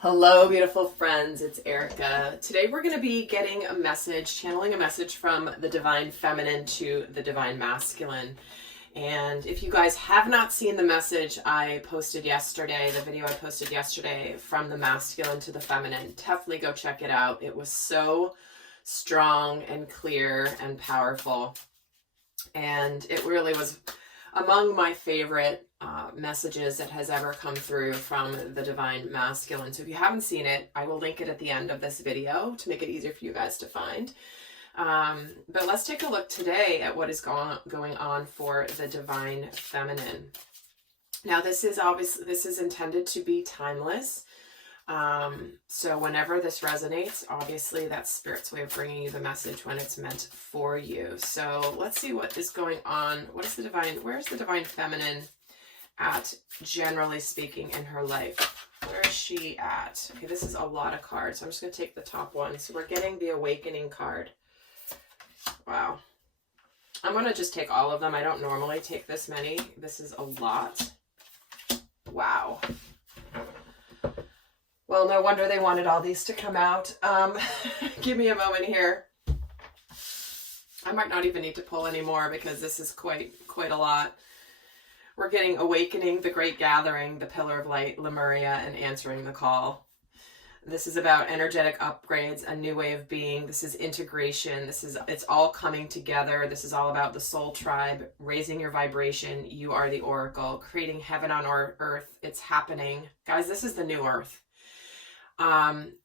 Hello, beautiful friends. It's Erika. Today we're going to be getting a message, channeling a message from the divine feminine to the divine masculine. And if you guys have not seen the message I posted yesterday, the video I posted yesterday from the masculine to the feminine, definitely go check it out. It was so strong and clear and powerful. And it really was among my favorite messages that has ever come through from the divine masculine. So if you haven't seen it, I will link it at the end of this video to make it easier for you guys to find. But let's take a look today at what is going on for the divine feminine. Now, this is intended to be timeless. So whenever this resonates, obviously that's Spirit's way of bringing you the message when it's meant for you. So let's see what is going on. Where's the divine feminine at, generally speaking, in her life? Where is she at? Okay, this is a lot of cards. So I'm just going to take the top one. So we're getting the awakening card. Wow. I'm going to just take all of them. I don't normally take this many. This is a lot. Wow. Well, no wonder they wanted all these to come out. Give me a moment here. I might not even need to pull anymore because this is quite a lot. We're getting awakening, the great gathering, the pillar of light, Lemuria, and answering the call. This is about energetic upgrades, a new way of being. This is integration. It's all coming together. This is all about the soul tribe, raising your vibration. You are the oracle, creating heaven on earth. It's happening. Guys, this is the new earth.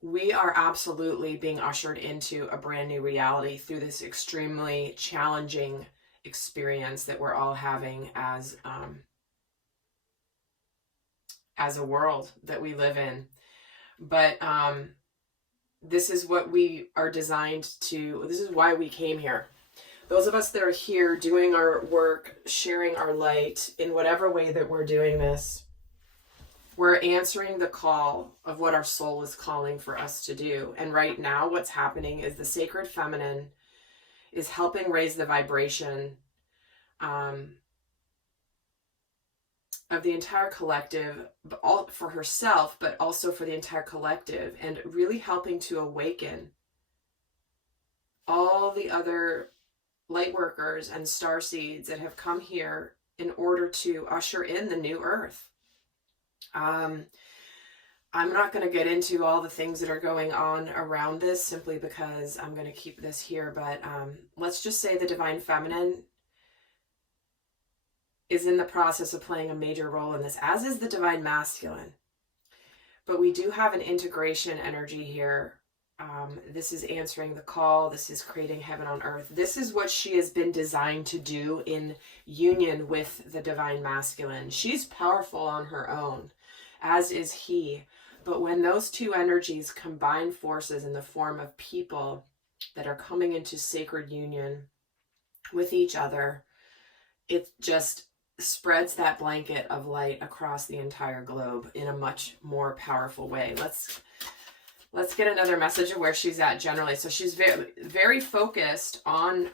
We are absolutely being ushered into a brand new reality through this extremely challenging experience that we're all having as a world that we live in. But this is what we are designed to, this is why we came here. Those of us that are here doing our work, sharing our light in whatever way that we're doing this, we're answering the call of what our soul is calling for us to do. And right now what's happening is the sacred feminine is helping raise the vibration of the entire collective, all for herself, but also for the entire collective, and really helping to awaken all the other light workers and star seeds that have come here in order to usher in the new earth. I'm not going to get into all the things that are going on around this simply because I'm going to keep this here, but let's just say the divine feminine is in the process of playing a major role in this, as is the divine masculine. But we do have an integration energy here. This is answering the call. This is creating heaven on earth. This is what she has been designed to do in union with the divine masculine. She's powerful on her own, as is he. But when those two energies combine forces in the form of people that are coming into sacred union with each other, it just spreads that blanket of light across the entire globe in a much more powerful way. Let's get another message of where she's at generally. So she's very, very focused on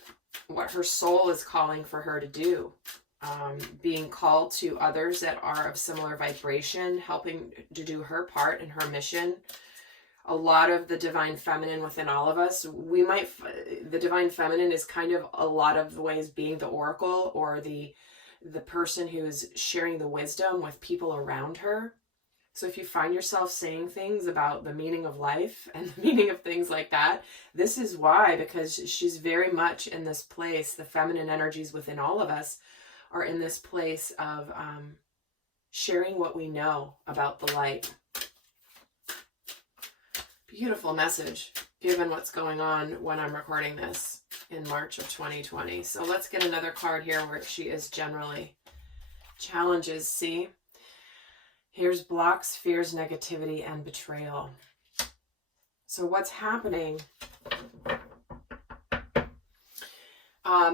what her soul is calling for her to do. Being called to others that are of similar vibration, helping to do her part in her mission. A lot of the divine feminine within all of us, the divine feminine is kind of a lot of the ways being the oracle, or the person who is sharing the wisdom with people around her. So if you find yourself saying things about the meaning of life and the meaning of things like that, this is why, because she's very much in this place. The feminine energies within all of us are in this place of sharing what we know about the light. Beautiful message, given what's going on when I'm recording this in March of 2020. So let's get another card here where she is generally. Challenges, see? Here's blocks, fears, negativity, and betrayal. So what's happening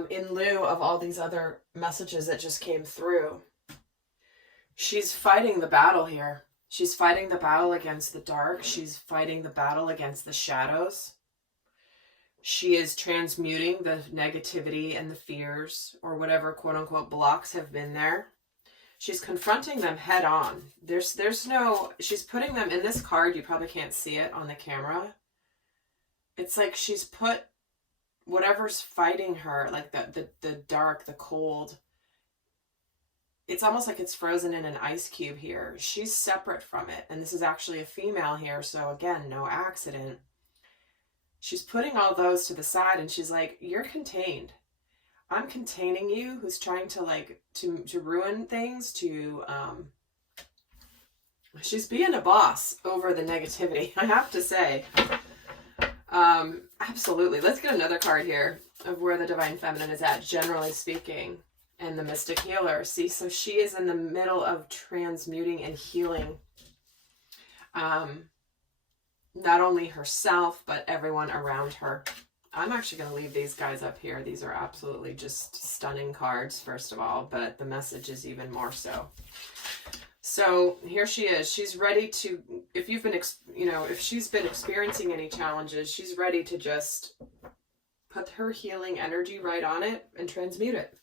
in lieu of all these other messages that just came through, she's fighting the battle here. She's fighting the battle against the dark. She's fighting the battle against the shadows. She is transmuting the negativity and the fears, or whatever quote unquote blocks have been there. She's confronting them head on. There's no, she's putting them in this card. You probably can't see it on the camera. It's like she's put whatever's fighting her, like the dark, the cold. It's almost like it's frozen in an ice cube here. She's separate from it. And this is actually a female here. So again, no accident. She's putting all those to the side and she's like, you're contained. I'm containing you, who's trying to like, to ruin things, she's being a boss over the negativity, I have to say. Absolutely. Let's get another card here of where the Divine Feminine is at, generally speaking, and the Mystic Healer. See, so she is in the middle of transmuting and healing, not only herself, but everyone around her. I'm actually going to leave these guys up here. These are absolutely just stunning cards, first of all, but the message is even more so. So here she is. She's ready to, if you've been, if she's been experiencing any challenges, she's ready to just put her healing energy right on it and transmute it.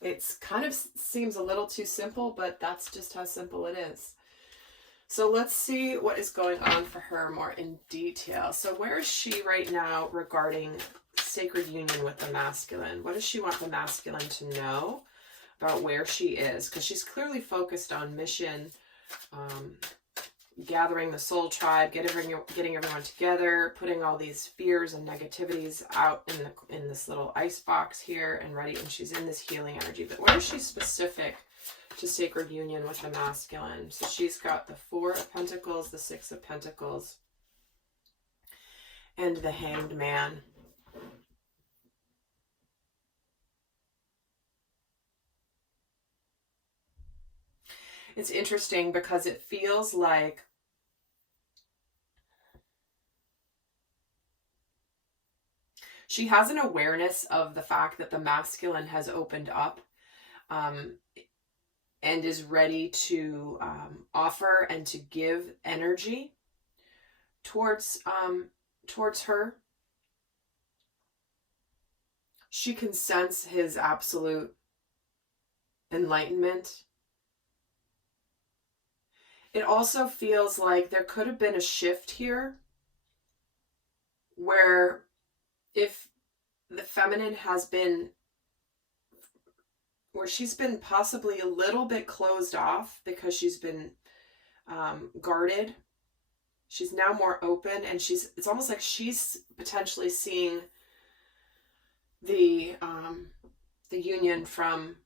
It's kind of seems a little too simple, but that's just how simple it is. So let's see what is going on for her more in detail. So where is she right now regarding sacred union with the masculine? What does she want the masculine to know about where she is? Because she's clearly focused on mission, gathering the soul tribe, getting everyone together, putting all these fears and negativities out in this little ice box here and ready. And she's in this healing energy. But where is she specific to sacred union with the masculine? So she's got the Four of Pentacles, the Six of Pentacles, and the Hanged Man. It's interesting because it feels like she has an awareness of the fact that the masculine has opened up, and is ready to offer and to give energy towards her. She can sense his absolute enlightenment. It also feels like there could have been a shift here where if the feminine has been, where she's been possibly a little bit closed off because she's been guarded, she's now more open, and it's almost like she's potentially seeing the union from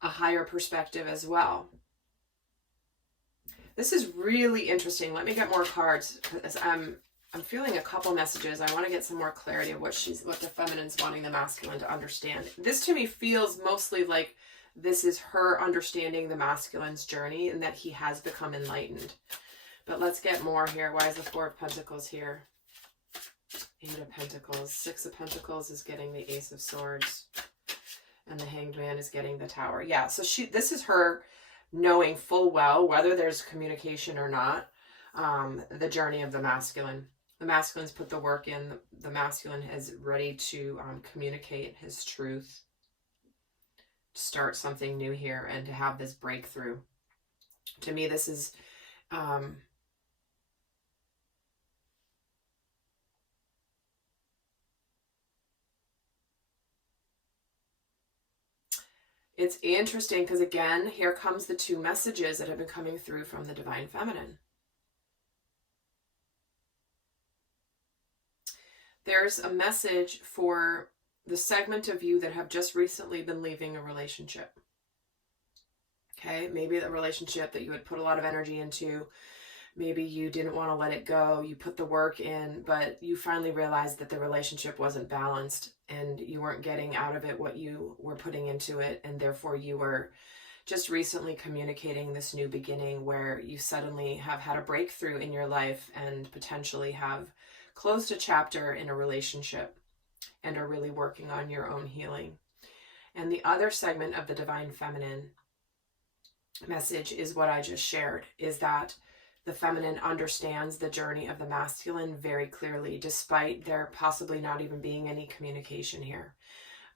a higher perspective as well. This is really interesting. Let me get more cards because I'm feeling a couple messages. I want to get some more clarity of what the feminine's wanting the masculine to understand. This to me feels mostly like this is her understanding the masculine's journey and that he has become enlightened. But let's get more here. Why is the Four of Pentacles here? Eight of Pentacles. Six of Pentacles is getting the Ace of Swords. And the Hanged Man is getting the Tower. Yeah, so this is her knowing full well, whether there's communication or not, the journey of the masculine. The masculine's put the work in. The masculine is ready to communicate his truth, start something new here, and to have this breakthrough. To me, this is it's interesting because, again, here comes the two messages that have been coming through from the Divine Feminine. There's a message for the segment of you that have just recently been leaving a relationship. Okay, maybe the relationship that you had put a lot of energy into, maybe you didn't want to let it go, you put the work in, but you finally realized that the relationship wasn't balanced and you weren't getting out of it what you were putting into it, and therefore you were just recently communicating this new beginning where you suddenly have had a breakthrough in your life and potentially have closed a chapter in a relationship and are really working on your own healing. And the other segment of the Divine Feminine message is what I just shared, is that the feminine understands the journey of the masculine very clearly, despite there possibly not even being any communication here.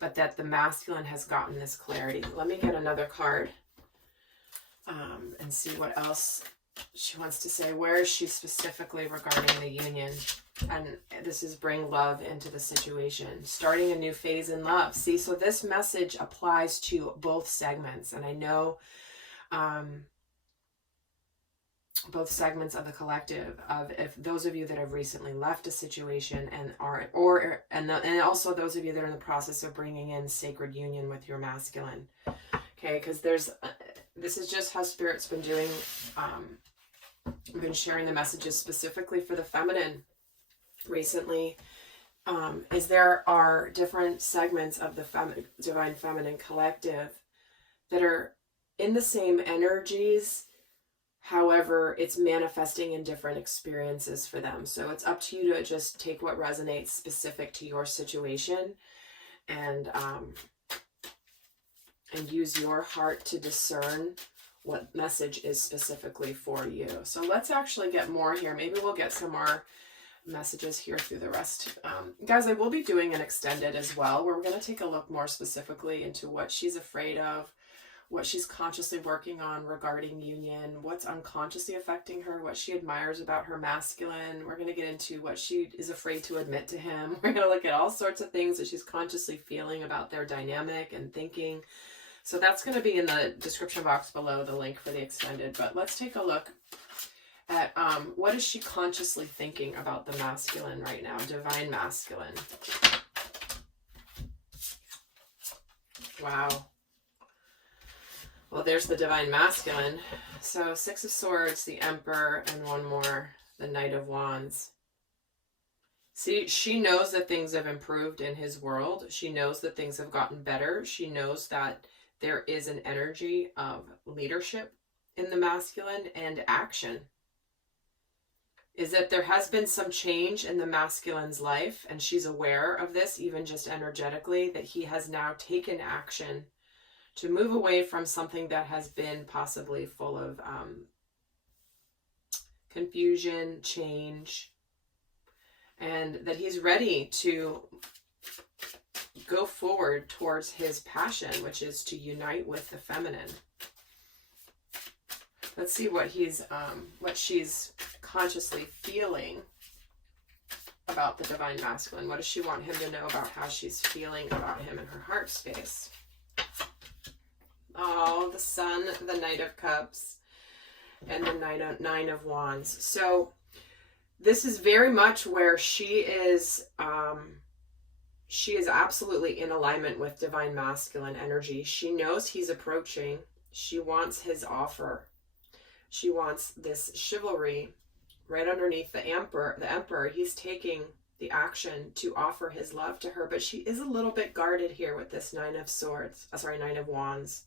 but that the masculine has gotten this clarity. Let me get another card and see what else she wants to say. Where is she specifically regarding the union? And this is bring love into the situation. Starting a new phase in love. See, so this message applies to both segments. And I know both segments of the collective, of if those of you that have recently left a situation and are, and also those of you that are in the process of bringing in sacred union with your masculine. Okay, because this is just how Spirit's been doing. I've been sharing the messages specifically for the feminine recently, is there are different segments of the divine feminine collective that are in the same energies. However, it's manifesting in different experiences for them. So it's up to you to just take what resonates specific to your situation and use your heart to discern what message is specifically for you. So let's actually get more here. Maybe we'll get some more messages here through the rest. Guys, I will be doing an extended as well, where we're going to take a look more specifically into what she's afraid of, what she's consciously working on regarding union, what's unconsciously affecting her, what she admires about her masculine. We're going to get into what she is afraid to admit to him. We're going to look at all sorts of things that she's consciously feeling about their dynamic and thinking. So that's going to be in the description box below, the link for the extended. But let's take a look at what is she consciously thinking about the masculine right now, divine masculine. Wow. Well, there's the divine masculine. So 6 of Swords, the Emperor, and one more, the Knight of Wands. See, she knows that things have improved in his world. She knows that things have gotten better. She knows that there is an energy of leadership in the masculine and action. Is that there has been some change in the masculine's life, and she's aware of this, even just energetically, that he has now taken action to move away from something that has been possibly full of confusion, change, and that he's ready to go forward towards his passion, which is to unite with the feminine. Let's see what she's consciously feeling about the divine masculine. What does she want him to know about how she's feeling about him in her heart space? Oh, the Sun, the Knight of Cups, and the Nine of Wands. So this is very much where she is absolutely in alignment with divine masculine energy. She knows he's approaching. She wants his offer. She wants this chivalry right underneath the Emperor. He's taking the action to offer his love to her, but she is a little bit guarded here with this Nine of Wands.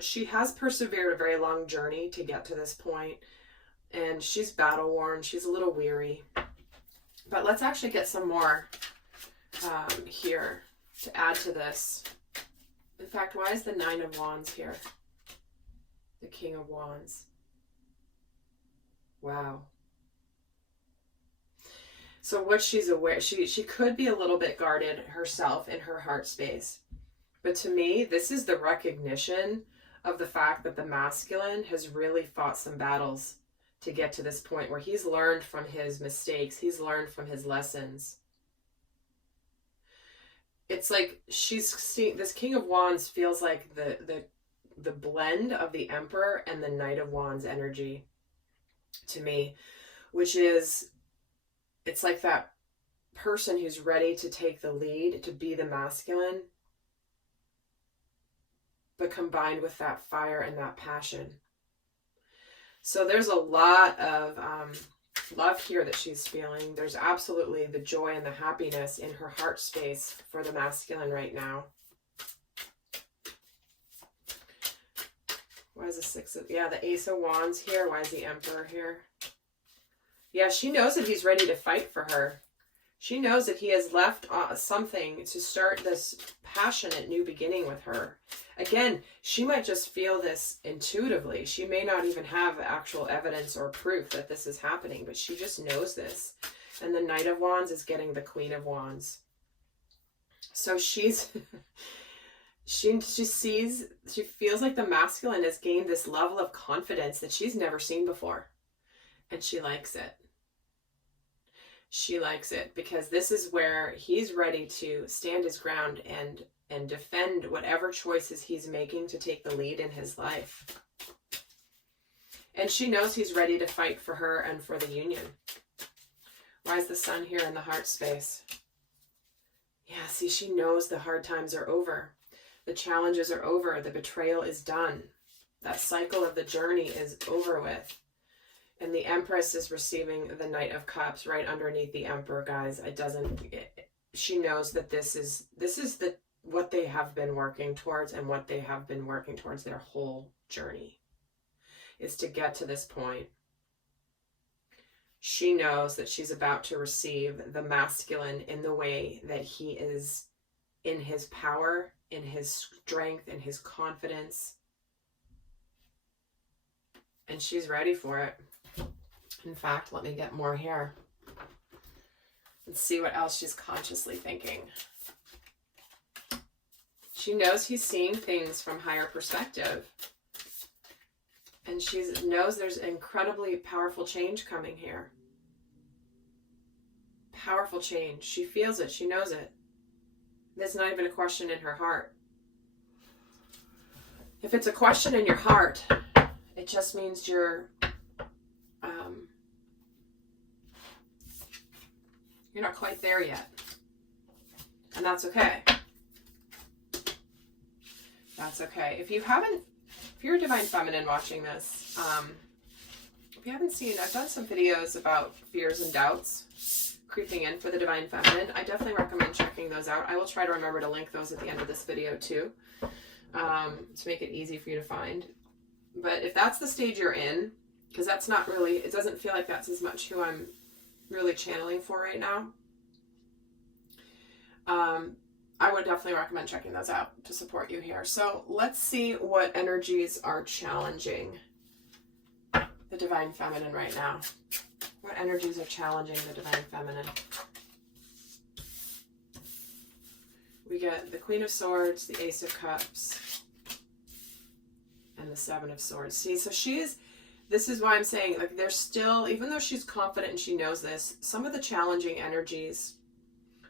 She has persevered a very long journey to get to this point, and she's battle worn. She's a little weary. But let's actually get some more here to add to this. In fact, why is the Nine of Wands here? The King of Wands. Wow. So what she's aware, she could be a little bit guarded herself in her heart space. But to me, this is the recognition of the fact that the masculine has really fought some battles to get to this point where he's learned from his mistakes. He's learned from his lessons. It's like she's seeing this King of Wands feels like the blend of the Emperor and the Knight of Wands energy to me, which is, it's like that person who's ready to take the lead, to be the masculine, but combined with that fire and that passion. So there's a lot of love here that she's feeling. There's absolutely the joy and the happiness in her heart space for the masculine right now. Why is the Ace of Wands here? Why is the Emperor here? Yeah, she knows that he's ready to fight for her. She knows that he has left something to start this passionate new beginning with her. Again, she might just feel this intuitively. She may not even have actual evidence or proof that this is happening, but she just knows this. And the Knight of Wands is getting the Queen of Wands. So she feels like the masculine has gained this level of confidence that she's never seen before. And she likes it. She likes it because this is where he's ready to stand his ground and defend whatever choices he's making to take the lead in his life. And she knows he's ready to fight for her and for the union. Why is the sun here in the heart space? Yeah, see, she knows the hard times are over. The challenges are over. The betrayal is done. That cycle of the journey is over with. And the Empress is receiving the Knight of Cups right underneath the Emperor, guys. She knows that this is what they have been working towards, and what they have been working towards their whole journey is to get to this point. She knows that she's about to receive the masculine in the way that he is in his power, in his strength, in his confidence. And she's ready for it. In fact, let me get more here. Let's see what else she's consciously thinking. She knows he's seeing things from higher perspective. And she knows there's incredibly powerful change coming here. Powerful change. She feels it. She knows it. There's not even a question in her heart. If it's a question in your heart, it just means you're not quite there yet. And that's okay. That's okay. If you're a Divine Feminine watching this, if you haven't seen, I've done some videos about fears and doubts creeping in for the Divine Feminine. I definitely recommend checking those out. I will try to remember to link those at the end of this video too, to make it easy for you to find. But if that's the stage you're in, because that's not really, it doesn't feel like that's as much who I'm really channeling for right now, I would definitely recommend checking those out to support you here. So let's see what energies are challenging the Divine Feminine right now. What energies are challenging the Divine Feminine? We get the Queen of Swords, the Ace of Cups, and the Seven of Swords. See, so this is why I'm saying, like, there's still, even though she's confident and she knows this, some of the challenging energies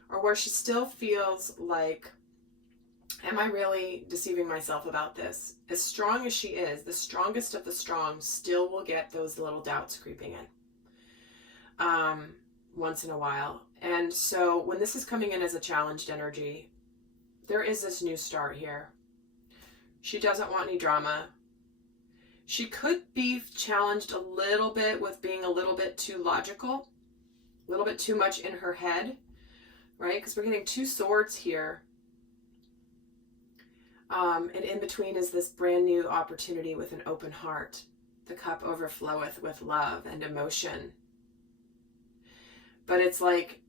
are where she still feels like, am I really deceiving myself about this? As strong as she is, the strongest of the strong still will get those little doubts creeping in once in a while. And so when this is coming in as a challenged energy, there is this new start here. She doesn't want any drama. She could be challenged a little bit with being a little bit too logical, a little bit too much in her head, right? Because we're getting two swords here. And in between is this brand new opportunity with an open heart. The cup overfloweth with love and emotion. But it's like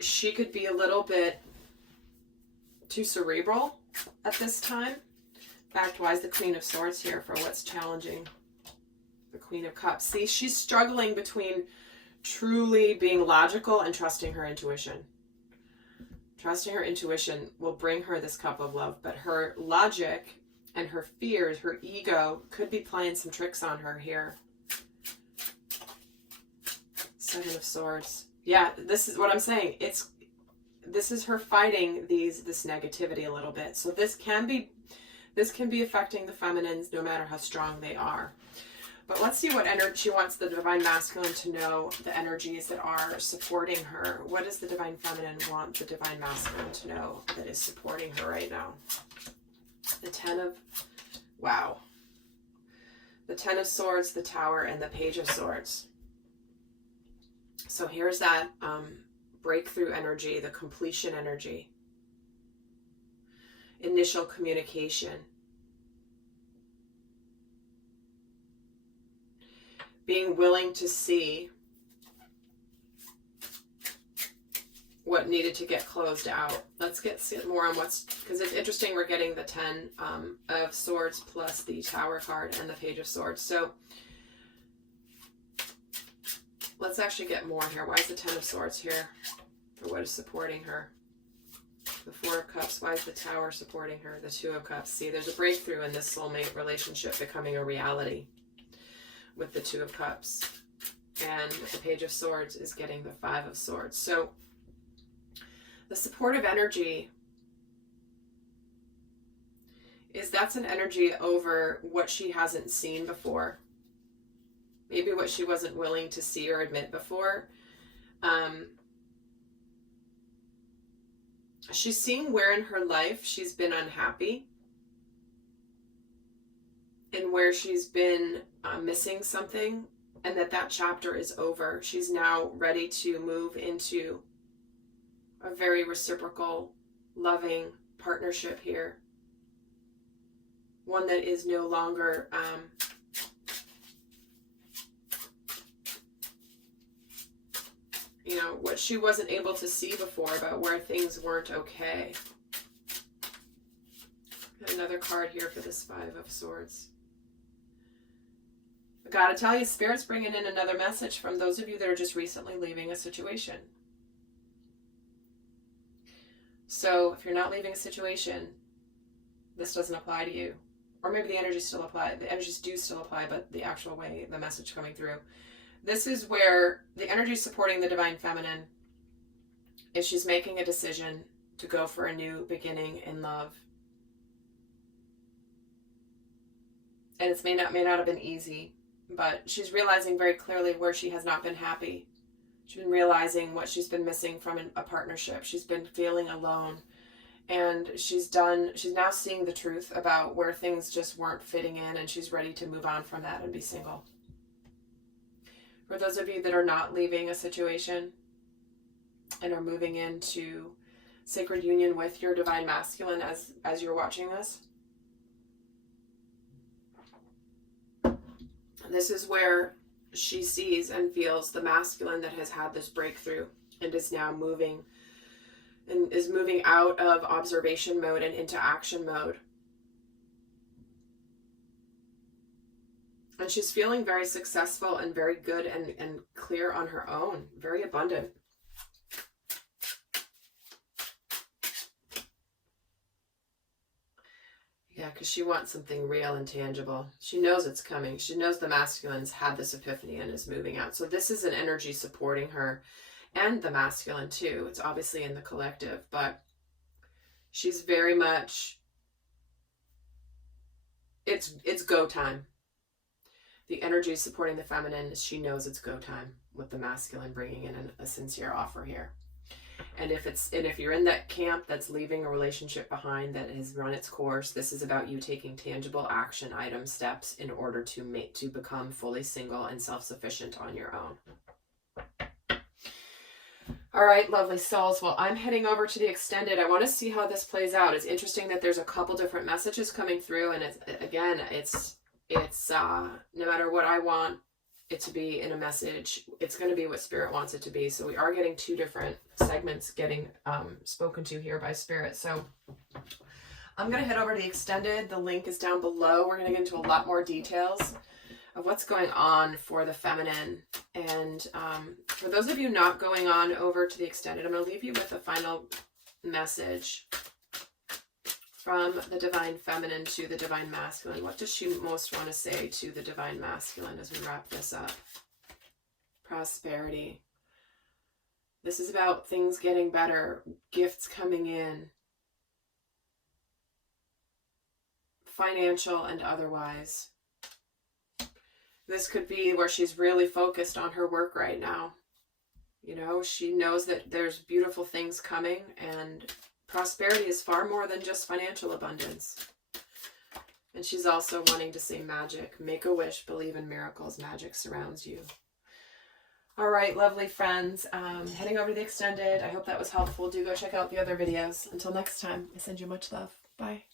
she could be a little bit too cerebral at this time. In fact, why is the Queen of Swords here for what's challenging the Queen of Cups? See, she's struggling between truly being logical and trusting her intuition. Trusting her intuition will bring her this cup of love, but her logic and her fears, her ego, could be playing some tricks on her here. Seven of Swords. Yeah, this is what I'm saying. This is her fighting this negativity a little bit. So this can be affecting the feminines no matter how strong they are. But let's see what energy she wants the Divine Masculine to know, the energies that are supporting her. What does the Divine Feminine want the Divine Masculine to know that is supporting her right now? The the Ten of Swords, the Tower, and the Page of Swords. So here's that breakthrough energy, the completion energy, initial communication, being willing to see what needed to get closed out. Let's get more on because it's interesting, we're getting the Ten of Swords plus the Tower card and the Page of Swords. So let's actually get more here. Why is the Ten of Swords here for what is supporting her? The Four of Cups. Why is the Tower supporting her? The Two of Cups. See, there's a breakthrough in this soulmate relationship becoming a reality with the Two of Cups. And the Page of Swords is getting the Five of Swords. So the supportive energy is that's an energy over what she hasn't seen before. Maybe what she wasn't willing to see or admit before. She's seeing where in her life she's been unhappy and where she's been missing something, and that chapter is over. She's now ready to move into a very reciprocal, loving partnership here. One that is no longer you know, what she wasn't able to see before about where things weren't okay. Another card here for this Five of Swords. I gotta tell you, Spirit's bringing in another message from those of you that are just recently leaving a situation. So if you're not leaving a situation, this doesn't apply to you. Or maybe the energies still apply. The energies do still apply, but the actual way, the message coming through. This is where the energy supporting the Divine Feminine is she's making a decision to go for a new beginning in love. And it may not have been easy, but she's realizing very clearly where she has not been happy. She's been realizing what she's been missing from a partnership. She's been feeling alone. And she's now seeing the truth about where things just weren't fitting in, and she's ready to move on from that and be single. For those of you that are not leaving a situation and are moving into sacred union with your Divine Masculine as you're watching this, this is where she sees and feels the masculine that has had this breakthrough and is now moving out of observation mode and into action mode. And she's feeling very successful and very good and clear on her own, very abundant. Yeah, because she wants something real and tangible. She knows it's coming. She knows the masculine's had this epiphany and is moving out. So this is an energy supporting her, and the masculine too. It's obviously in the collective, but she's very much, it's go time. The energy supporting the feminine, she knows it's go time, with the masculine bringing in a sincere offer here. And if you're in that camp that's leaving a relationship behind that has run its course, this is about you taking tangible action item steps in order to become fully single and self-sufficient on your own. All right, lovely souls. Well, I'm heading over to the extended. I want to see how this plays out. It's interesting that there's a couple different messages coming through, and it's no matter what I want it to be in a message, it's going to be what Spirit wants it to be. So we are getting two different segments getting spoken to here by Spirit. So I'm going to head over to the extended. The link is down below. We're going to get into a lot more details of what's going on for the feminine. And for those of you not going on over to the extended, I'm going to leave you with a final message from the Divine Feminine to the Divine Masculine. What does she most want to say to the Divine Masculine as we wrap this up? Prosperity. This is about things getting better, gifts coming in, financial and otherwise. This could be where she's really focused on her work right now. You know, she knows that there's beautiful things coming, and prosperity is far more than just financial abundance. And she's also wanting to say magic. Make a wish, believe in miracles, magic surrounds you. All right, lovely friends. Heading over to the extended. I hope that was helpful. Do go check out the other videos. Until next time, I send you much love. Bye.